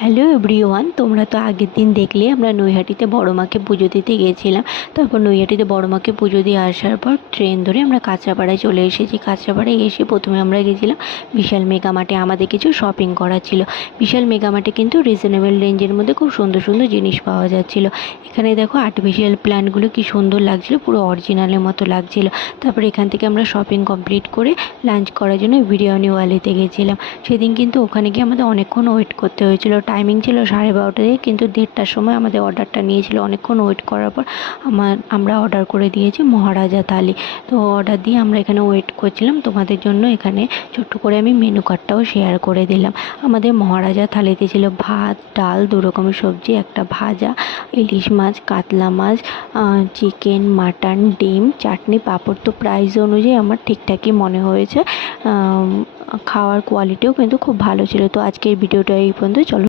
Hello everyone, তোমরা তো আগের দিন দেখলে আমরা নৈহাটিতে বড় মাকে পুজো দিতে গিয়েছিলাম। তারপর নৈহাটিতে বড় মাকে পুজো দিয়ে আসার পর ট্রেন ধরে আমরা কাঁচরাপাড়ায় চলে এসেছি। কাঁচরাপাড়ায় এসে প্রথমে আমরা গেছিলাম বিশাল মেগা মার্টে। আমাদের কিছু শপিং করার ছিল। বিশাল মেগা মার্টে কিন্তু রিজনেবল রেঞ্জের মধ্যে খুব সুন্দর সুন্দর জিনিস পাওয়া যাচ্ছিলো। এখানে দেখো আর্টিফিশিয়াল প্ল্যান্টগুলো কি সুন্দর লাগছিলো, পুরো অরিজিনালের মতো লাগছিলো। তারপর এখান থেকে আমরা শপিং কমপ্লিট করে লাঞ্চ করার জন্য বিরিয়ানি ওয়ালিতে গেছিলাম। সেদিন কিন্তু ওখানে গিয়ে আমাদের অনেকক্ষণ ওয়েট করতে হয়েছিল। টাইমিং ছিল 12:30, কিন্তু 1:30টার সময় আমাদের অর্ডারটা নিয়েছিল। অনেকক্ষণ ওয়েট করার পর আমরা অর্ডার করে দিয়েছি মহারাজা থালি। তো অর্ডার দিয়ে আমরা এখানে ওয়েট করছিলাম। তোমাদের জন্য এখানে ছোট্ট করে আমি মেনু কার্ডটাও শেয়ার করে দিলাম। আমাদের মহারাজা থালিতে ছিল ভাত, ডাল, 2 রকমের সবজি, একটা ভাজা, ইলিশ মাছ, কাতলা মাছ, চিকেন, মাটন, ডিম, চাটনি, পাঁপড়। তো প্রাইস অনুযায়ী আমার ঠিকঠাকই মনে হয়েছে। খাওয়ার কোয়ালিটিও কিন্তু খুব ভালো ছিল। তো আজকের ভিডিওটা এই পর্যন্ত। চলো।